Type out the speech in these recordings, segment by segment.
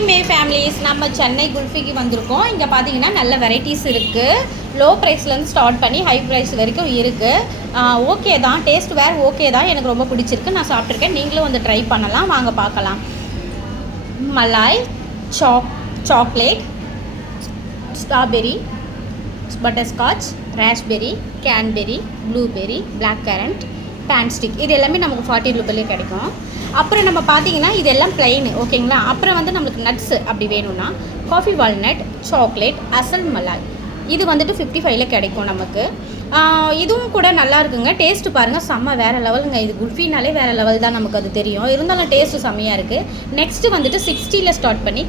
Hi மே families, நம்ம சென்னை குல்ஃபிக்கு வந்திருக்கோம். இங்கே பார்த்தீங்கன்னா நல்ல வெரைட்டிஸ் இருக்குது. லோ ப்ரைஸ்லேருந்து ஸ்டார்ட் பண்ணி ஹை ப்ரைஸ் வரைக்கும் இருக்குது. ஓகே தான், டேஸ்ட் வேறு ஓகே தான், எனக்கு ரொம்ப பிடிச்சிருக்கு. நான் சாப்பிட்ருக்கேன், நீங்களும் வந்து ட்ரை பண்ணலாம். வாங்க பார்க்கலாம். Malai, chocolate, strawberry, butterscotch, raspberry, cranberry, blueberry, black currant, பேன்ஸ்டிக், இது எல்லாமே நமக்கு 40 ரூபாயிலே கிடைக்கும். அப்புறம் நம்ம பார்த்தீங்கன்னா இதெல்லாம் பிளைன், ஓகேங்களா. அப்புறம் வந்து நம்மளுக்கு நட்ஸு அப்படி வேணும்னா காஃபி வால்நட், சாக்லேட், அசல் மலாய், இது வந்துட்டு 55ல கிடைக்கும் நமக்கு. இதுவும் கூட நல்லா இருக்குங்க. டேஸ்ட்டு பாருங்கள், செம்ம வேறு லெவலுங்க. இது குல்ஃபினாலே வேறு லெவல் தான், நமக்கு அது தெரியும். இருந்தாலும் டேஸ்ட்டு செம்மையாக இருக்குது. நெக்ஸ்ட்டு வந்துட்டு 60ல் ஸ்டார்ட் பண்ணி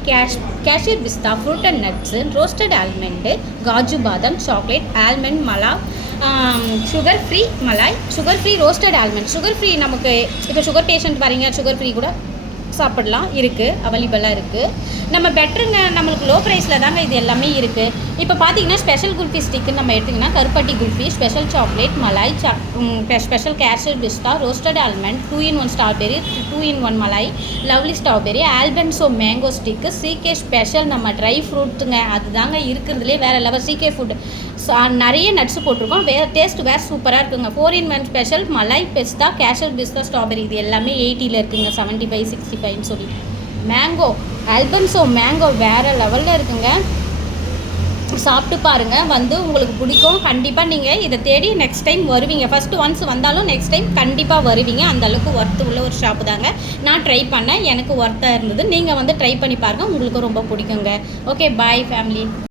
cashew pista, fruit and nuts, roasted almond, kaju badam, chocolate, almond malai, sugar free malai, sugar free roasted almond. Sugar free நமக்கு இப்போ சுகர் பேஷண்ட் வரீங்க, சுகர் ஃப்ரீ கூட சாப்பிடலாம், இருக்குது, அவைலபிளாக இருக்குது. நம்ம பெட்டருங்க, நம்மளுக்கு லோ ப்ரைஸில் தாங்க இது எல்லாமே இருக்குது. இப்போ பார்த்தீங்கன்னா ஸ்பெஷல் குல்ஃபி ஸ்டிக்குன்னு நம்ம எடுத்திங்கன்னா கருப்பட்டி kulfi, special chocolate, malai, special cashew pista, roasted almond, 2-in-1 strawberry, 2-in-1 malai, lovely strawberry, alphonso mango stick, CK special நம்ம ட்ரை ஃப்ரூட்டுங்க, அதுதாங்க இருக்கிறதுலே வேறு லெவல். சிகே ஃபுட் நிறைய நட்ஸு போட்டிருக்கோம், டேஸ்ட் வேறு சூப்பராக இருக்குங்க. 4-in-1 special malai, pista, cashew pista, strawberry, இது எல்லாமே 80ல் இருக்குங்க, 75, 65 சொல்லி. மேங்கோ, ஆல்பன்சோ மேங்கோ வேறு லெவலில் இருக்குங்க. சாப்பிட்டு பாருங்கள், வந்து உங்களுக்கு பிடிக்கும். கண்டிப்பாக நீங்கள் இதை தேடி நெக்ஸ்ட் டைம் வருவீங்க. ஃபஸ்ட்டு ஒன்ஸ் வந்தாலும் நெக்ஸ்ட் டைம் கண்டிப்பாக வருவீங்க. அந்தளவுக்கு ஒர்த்து உள்ள ஒரு ஷாப்பு தாங்க. நான் ட்ரை பண்ணேன், எனக்கு ஒர்த்தாக இருந்தது. நீங்கள் வந்து ட்ரை பண்ணி பாருங்கள், உங்களுக்கு ரொம்ப பிடிக்குங்க. ஓகே, பாய் ஃபேமிலி.